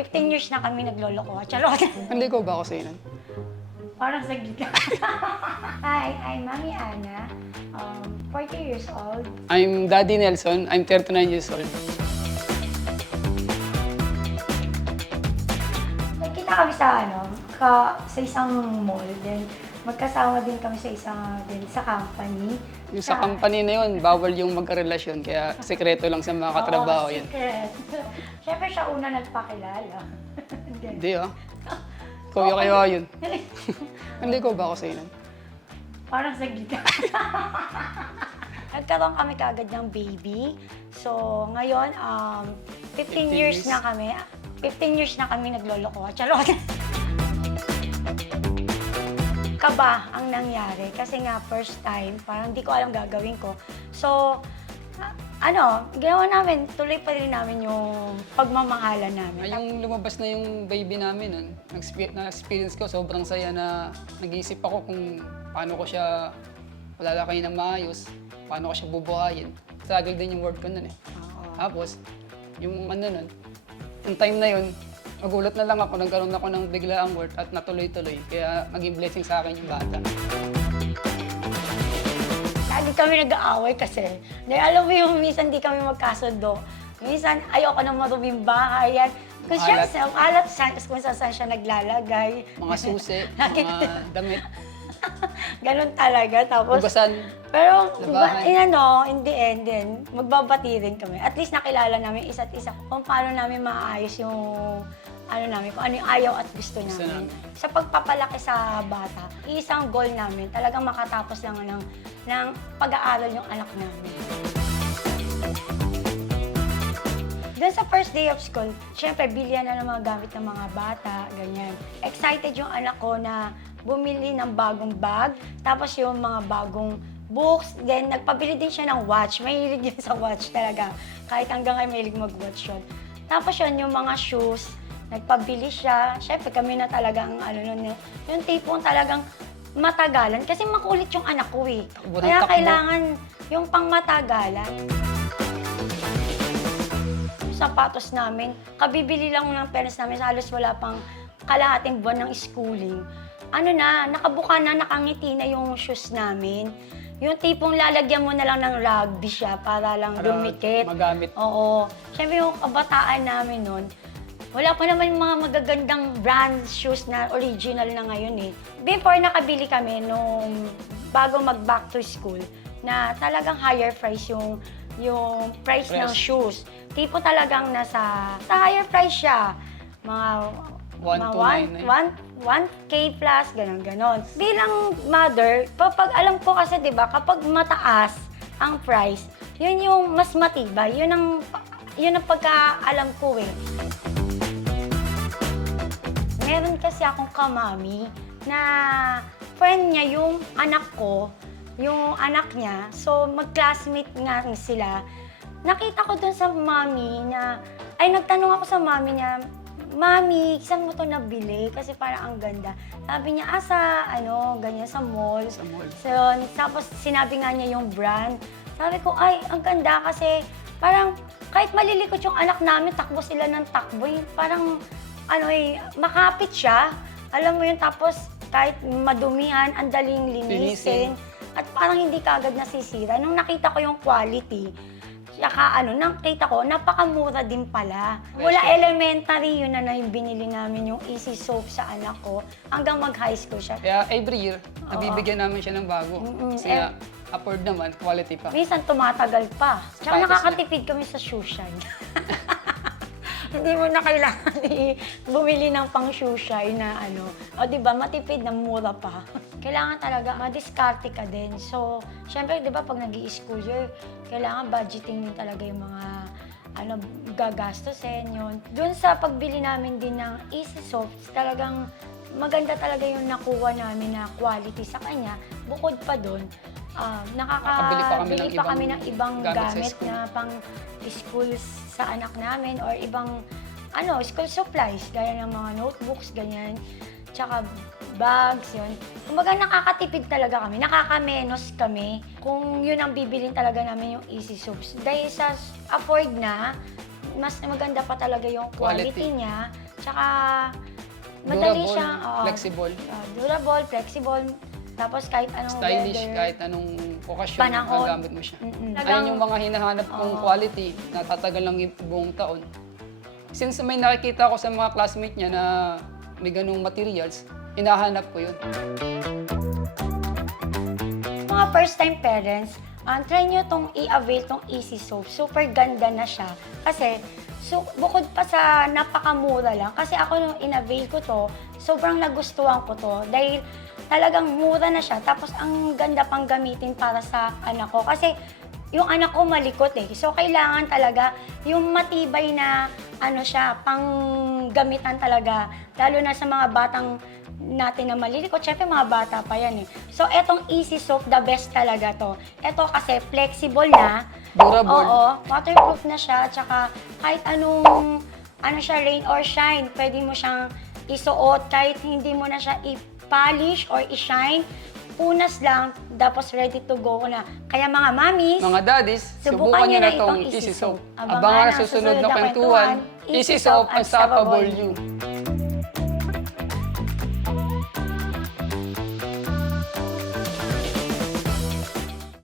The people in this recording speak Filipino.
15 years na kami nagloloko. Charot. Hindi ko ba ako sa'yo nun? Parang saglit lang. Hi, I'm Mami Ana, 40 years old. I'm Daddy Nelson. I'm 39 years old. Nagkita kami sa isang mall, then magkasama din kami sa company. Yung sa company na yun, bawal yung magkarelasyon. Kaya sekreto lang sa mga katrabaho Oo, yun. secret. Siyempre siya una nagpakilala. Hindi ah. Kuya kayo yun. Hindi ko ba ako sa'yo nun? Parang saglit lang. Nagkaroon kami kaagad ng baby. So, ngayon, 15 years na kami. 15 years na kami nagloloko. Charot. Kaba ang nangyari kasi nga first time, parang hindi ko alam gagawin ko. So, ginawa namin, tuloy pa rin namin yung pagmamahalan namin. Yung lumabas na yung baby namin nun, na-experience ko, sobrang saya na nag-iisip ako kung paano ko siya palalakayin ng maayos, paano ko siya bubuhayin. Struggle din yung work ko nun eh. Tapos, yung nun, yung time na yun, magulat na lang ako, nagkaroon ako ng biglaang work at natuloy-tuloy. Kaya naging blessing sa akin yung bata. Lagi kami nag-aaway kasi. Dahil alam mo yung minsan di kami magkasundo. Minsan ayoko na maruming bahay. Yan. Kung siya, alat kung saan siya naglalagay. Mga susi, mga damit, Ganun talaga. Tapos, hugasan. pero labahan. in the end din, magbabati rin kami. At least nakilala namin isa't isa kung paano namin maayos yung kung ano yung ayaw at gusto namin. Sa pagpapalaki sa bata, isang goal namin, talagang makatapos lang ng pag-aaral yung anak namin. Doon sa first day of school, syempre, bilyan na ng mga gamit ng mga bata, ganyan. Excited yung anak ko na bumili ng bagong bag, tapos yung mga bagong books, then nagpabili din siya ng watch. Mahilig yun sa watch talaga. Kahit hanggang ngayon mahilig mag-watch yun. Tapos yun, yung mga shoes, nagpabili siya. Syempre, kami na talagang, yung tipong talagang matagalan. Kasi makulit yung anak ko eh. Kaya kailangan yung pangmatagalan. Yung sapatos namin, kabibili lang ng parents namin, halos wala pang kalahating buwan ng schooling. Nakabuka na, nakangiti na yung shoes namin. Yung tipong lalagyan mo na lang ng rugby siya para lang dumikit. Magamit. Oo. Siyempre yung kabataan namin nun, wala pa naman yung mga magagandang brand shoes na original na ngayon eh. Before nakabili kami nung bago mag-back to school, na talagang higher price yung price ng shoes. Tipo talagang sa higher price siya. Mga 1K plus, ganon. Bilang mother, alam ko kasi, di ba, kapag mataas ang price, yun yung mas matibay. Yun ang pagkaalam ko eh. Meron kasi akong kamami na friend niya yung anak ko, yung anak niya. So, mag-classmate nga sila. Nakita ko dun sa mami na, nagtanong ako sa mami niya, Mami, saan mo to nabili? Kasi parang ang ganda. Sabi niya, ganyan, sa mall. Sa mall. So, tapos sinabi nga niya yung brand. Sabi ko, ang ganda kasi parang kahit malilikot yung anak namin, takbo sila ng takbo. Parang, makapit siya. Alam mo yun, tapos kahit madumihan, ang daling linisin. At parang hindi kagad nasisira. Nung nakita ko yung quality, saka nakita ko, napakamura din pala. Mula elementary, yun na yung binili namin yung Easy Soap sa anak ko, hanggang mag-high school siya. Kaya every year, nabibigyan namin siya ng bago. Kasi afford naman, quality pa. Minsan tumatagal pa. Tsaka Sapatos nakakatipid kami sa shoe shine. Hindi mo na kailangan bumili ng pang shoe shine na diba, matipid na mura pa. Kailangan talaga madiskarte ka din. So, syempre, diba, pag nag-i-school year, kailangan budgeting din talaga yung mga gagastusin yun. Doon sa pagbili namin din ng Easy Soaps, talagang maganda talaga yung nakuha namin na quality sa kanya. Bukod pa doon, nakakabili pa kami ng ibang gamit na pang school sa anak namin or ibang school supplies, gaya ng mga notebooks, ganyan. Tsaka bags, yun. Kumbaga nakakatipid talaga kami, nakakamenos kami kung yun ang bibilin talaga namin yung Easy Soaps. Dahil sa afford na mas maganda pa talaga yung quality Quality. niya. Tsaka, madali Durable, siyang, flexible, durable, flexible, tapos kahit anong stylish, weather. kahit anong okasyon, Panahon. magagamit mo siya. Mm-mm. Ayan yung mga hinahanap kong quality na tatagal lang yung buong taon. Since may nakikita ko sa mga classmate niya na may ganung materials, hinahanap ko yun. Mga first-time parents, try nyo tong i-avail tong Easy Soap. Super ganda na siya. Kasi, bukod pa sa napakamura lang, kasi ako nung in-avail ko to, sobrang nagustuhan ko to. Dahil talagang mura na siya. Tapos, ang ganda pang gamitin para sa anak ko. Kasi, yung anak ko malikot eh. So, kailangan talaga yung matibay na siya, pang gamitan talaga. Lalo na sa mga batang natin na malilikot. Siyempre, mga bata pa yan eh. So, etong Easy Soap, the best talaga to. Ito kasi flexible na. Durable. Oo, waterproof na siya. Tsaka kahit anong, rain or shine, pwede mo siyang isuot. Kahit hindi mo na siya i-polish or i-shine, punas lang, tapos ready to go na. Kaya mga mamis, Mga daddies, subukan niyo na itong Easy Soap. Abangan ang susunod na kwentuhan. Easy Soap, Unstoppable You.